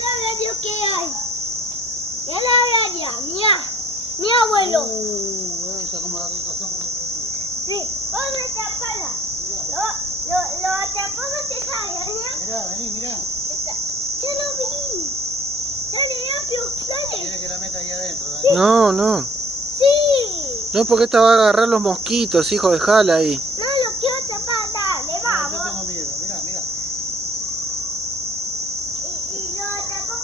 la radio que hay. Mira la radio, mira. Mi abuelo. Esa como la situación. Sí, vamos a taparla. Lo atrapamos y sale, mira. Mirá, vení, mirá. Ya lo vi. Dale, rápido, dale. ¿Quieres que la meta ahí adentro? Sí. No, no. Sí. No, porque esta va a agarrar los mosquitos, hijo, dejala ahí. No lo quiero atrapar, dale, No, yo vamos. tengo miedo, mirá, mirá. Y lo atrapamos